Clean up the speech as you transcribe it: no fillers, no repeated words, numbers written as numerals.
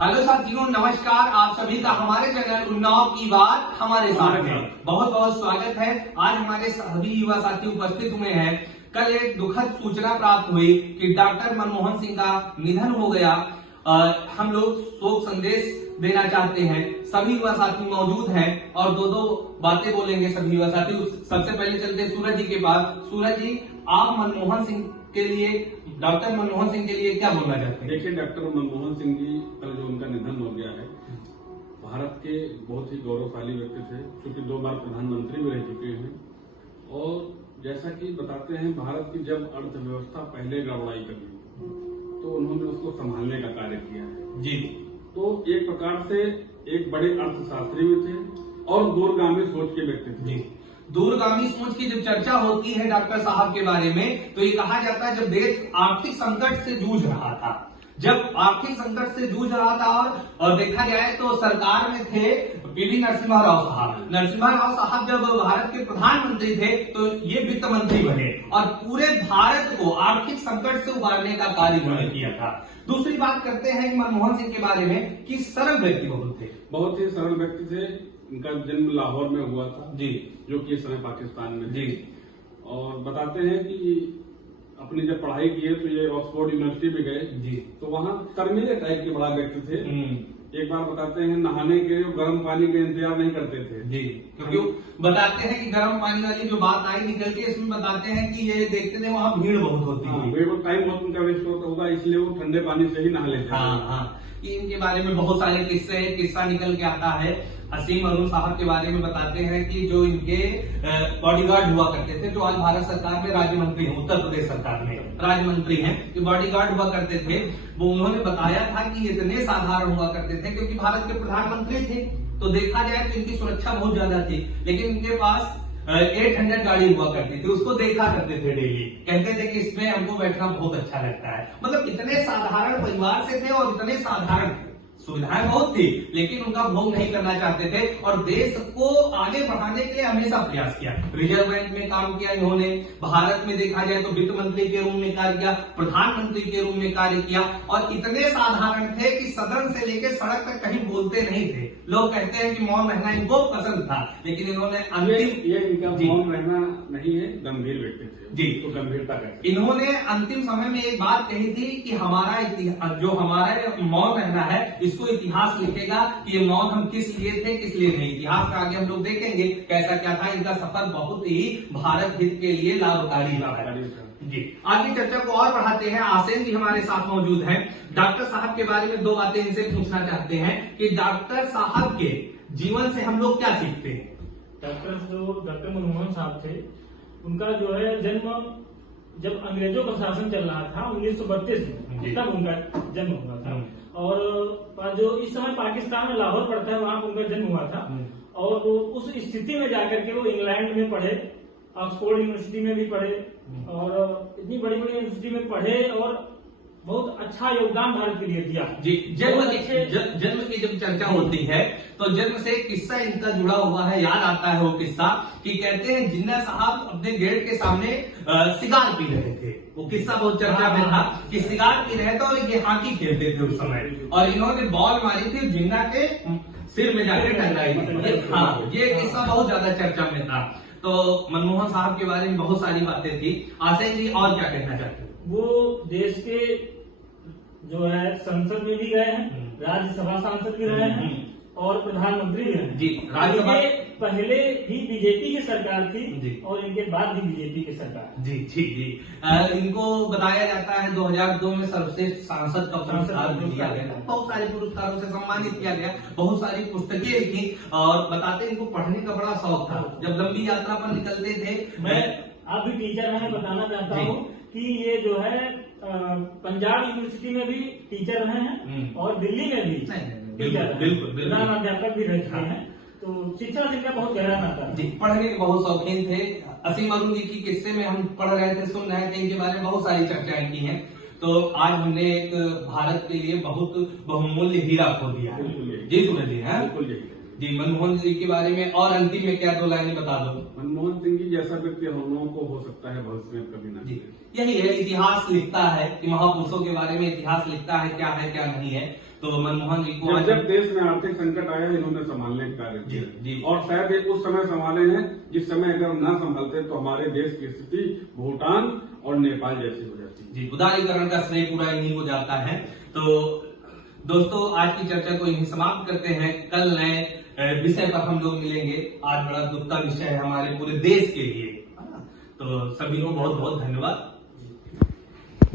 Hello साथियों, नमस्कार। आप सभी का हमारे चैनल उन्नाव की बात हमारे साथ में बहुत बहुत स्वागत है। आज हमारे सभी युवा साथी उपस्थित हुए हैं। कल एक दुखद सूचना प्राप्त हुई कि डॉक्टर मनमोहन सिंह का निधन हो गया। हम लोग शोक संदेश देना चाहते हैं। सभी युवा साथी मौजूद हैं और दो बातें बोलेंगे सभी युवा साथी। सबसे पहले चलते हैं सूरज जी के पास। सूरज जी, आप मनमोहन सिंह के लिए, डॉक्टर मनमोहन सिंह के लिए क्या बोलना चाहते हैं? देखिए, डॉक्टर मनमोहन सिंह जी कल जो उनका निधन हो गया है, भारत के बहुत ही गौरवशाली व्यक्ति थे, क्योंकि 2 बार प्रधानमंत्री भी रह चुके हैं। और जैसा कि बताते हैं, भारत की जब अर्थव्यवस्था पहले गड़बड़ाई करी तो उन्होंने उसको संभालने का कार्य किया है जी। तो एक प्रकार से एक बड़े अर्थशास्त्री भी थे और दूरगामी सोच के व्यक्ति थे जी। दूरगामी सोच की जब चर्चा होती है डॉक्टर साहब के बारे में, तो ये कहा जाता है जब देश आर्थिक संकट से जूझ रहा था, जब आर्थिक संकट से जूझ रहा था और देखा जाए तो सरकार में थे पीवी नरसिम्हा राव साहब। नरसिम्हा राव साहब जब भारत के प्रधानमंत्री थे तो ये वित्त मंत्री बने और पूरे भारत को आर्थिक संकट से उबारने का कार्य उन्होंने किया था। दूसरी बात करते हैं मनमोहन सिंह के बारे में कि सरल व्यक्ति बहुत ही सरल व्यक्ति थे। इनका जन्म लाहौर में हुआ था जी, जो कि इस समय पाकिस्तान में जी। और बताते हैं कि अपनी जब पढ़ाई की है तो ये ऑक्सफोर्ड यूनिवर्सिटी में गए जी। तो वहाँ शर्मीले टाइप के बड़ा व्यक्ति थे। एक बार बताते हैं, नहाने के लिए गर्म पानी का इंतजार नहीं करते थे जी, क्योंकि बताते हैं कि गर्म पानी वाली जो बात आई निकल के, इसमें बताते हैं कि ये देखते थे वहाँ भीड़ बहुत होती है, भीड़ टाइम बहुत उनका वेस्ट होता होगा, इसलिए वो ठंडे पानी से ही नहा लेते हैं। हाँ, इनके बारे में बहुत सारे किस्सा निकल के आता है। असीम अरुण साहब के बारे में बताते हैं कि जो इनके बॉडीगार्ड हुआ करते थे, जो आज भारत सरकार में राज्य मंत्री हैं, उत्तर प्रदेश सरकार में राज्य मंत्री हैं, कि बॉडीगार्ड हुआ करते थे। वो उन्होंने बताया था कि इतने साधारण हुआ करते थे क्योंकि भारत के प्रधानमंत्री थे, तो देखा जाए तो इनकी सुरक्षा बहुत ज्यादा थी। लेकिन इनके पास 800 गाड़ी हुआ करती थी, उसको देखा करते थे डेली। कहते थे कि इसमें हमको बैठना बहुत अच्छा लगता है। मतलब इतने साधारण परिवार से थे और इतने साधारण थे, सुविधाएं बहुत थी, लेकिन उनका भोग नहीं करना चाहते थे और देश को आगे बढ़ाने के लिए हमेशा प्रयास किया। रिजर्व बैंक में काम किया इन्होंने, भारत में देखा जाए तो वित्त मंत्री के रूप में कार्य किया, प्रधानमंत्री के रूप में कार्य किया और इतने साधारण थे कि सदन से लेकर सड़क तक कहीं बोलते नहीं थे। लोग कहते हैं कि मौन रहना इनको पसंद था, लेकिन इन्होंने इनका मौन रहना नहीं है, गंभीर व्यक्ति थे जी, तो गंभीरता करते। इन्होंने अंतिम समय में एक बात कही थी कि हमारा मौन रहना है, इसको इतिहास लिखेगा कि ये मौन हम किस लिए थे, किस लिए नहीं। इतिहास का आगे हम लोग देखेंगे कैसा क्या था। इनका सफर बहुत ही भारत हित के लिए लाभकारी जी। आगे चर्चा को और बढ़ाते हैं। आसेन जी हमारे साथ मौजूद हैं। डॉक्टर साहब के बारे में 2 बातें इनसे पूछना चाहते हैं कि डॉक्टर साहब के जीवन से हम लोग क्या सीखते हैं? डॉक्टर मनमोहन साहब थे, उनका जो है जन्म जब अंग्रेजों का शासन चल रहा था 1932 में, तब उनका जन्म हुआ था। और जो इस समय पाकिस्तान में लाहौर पड़ता है, वहां उनका जन्म हुआ था। और वो उस स्थिति में जाकर के वो इंग्लैंड में पढ़े, ऑक्सफोर्ड यूनिवर्सिटी में भी पढ़े और इतनी बड़ी बड़ी यूनिवर्सिटी में पढ़े और बहुत अच्छा योगदान भारत के लिए दिया जी। जन्म की जब चर्चा होती है तो जन्म से एक किस्सा इनका जुड़ा हुआ है, याद आता है वो किस्सा कि कहते हैं जिन्ना साहब अपने गेट के सामने सिगार पी रहे थे। वो किस्सा बहुत चर्चा में था कि सिगार पी रहे थे और ये हॉकी खेलते थे उस समय, और इन्होंने बॉल मारी थी जिन्ना के सिर में जाकर टकराई थी। हाँ, ये किस्सा बहुत ज्यादा चर्चा में था। तो मनमोहन साहब के बारे में बहुत सारी बातें थी। आसेन जी और क्या कहना चाहते हैं? वो देश के जो है संसद में भी गए हैं, राज्यसभा सांसद भी रहे हैं और प्रधानमंत्री भी रहे जी। राज्यसभा पहले भी बीजेपी की सरकार थी जी, और इनके बाद भी बीजेपी की सरकार जी जी जी। इनको बताया जाता है 2002 में सर्वश्रेष्ठ सांसद का पुरस्कार दिया गया। बहुत सारे पुरस्कारों से सम्मानित किया गया, बहुत सारी पुस्तकें लिखी और बताते इनको पढ़ने का बड़ा शौक था। जब लंबी यात्रा पर निकलते थे, मैं आप भी टीचर हैं, बताना चाहता हूँ कि ये जो है पंजाब यूनिवर्सिटी में भी टीचर रहे हैं और दिल्ली में भी टीचर, बिल्कुल प्रधान अध्यापक भी रह चुके हैं। तो शिक्षा से बहुत गहरा नाता जी। पढ़ने के बहुत शौकीन थे। असीम अरुण जी की किस्से में हम पढ़ रहे थे, सुन रहे थे, इनके बारे में बहुत सारी चर्चाएं की हैं। तो आज हमने एक भारत के लिए बहुत बहुमूल्य हीरा खो दिया है। जी सूरज जी, है बिल्कुल यही जी, मनमोहन जी के बारे में और अंतिम में क्या 2 लाइनें बता दो। मनमोहन सिंह जी जैसा व्यक्ति हम लोगों को हो सकता है भविष्य में कभी ना जी, मिले। यही है, इतिहास लिखता है कि महापुरुषों के बारे में इतिहास लिखता है क्या नहीं है। तो मनमोहन जी को जब देश में आर्थिक संकट आया इन्होंने संभालने का कार्य जी, जी। किया और शायद ये उस समय संभाले हैं जिस समय अगर ना संभालते तो हमारे देश की स्थिति भूटान और नेपाल जैसी हो जाती। जी, उदारीकरण का श्रेय पूरा इन्हीं को जाता है। तो दोस्तों, आज की चर्चा को यहीं समाप्त करते हैं। कल नए विषय पर हम लोग मिलेंगे। आज बड़ा दुख का विषय है हमारे पूरे देश के लिए, है ना? तो सभी को बहुत बहुत धन्यवाद।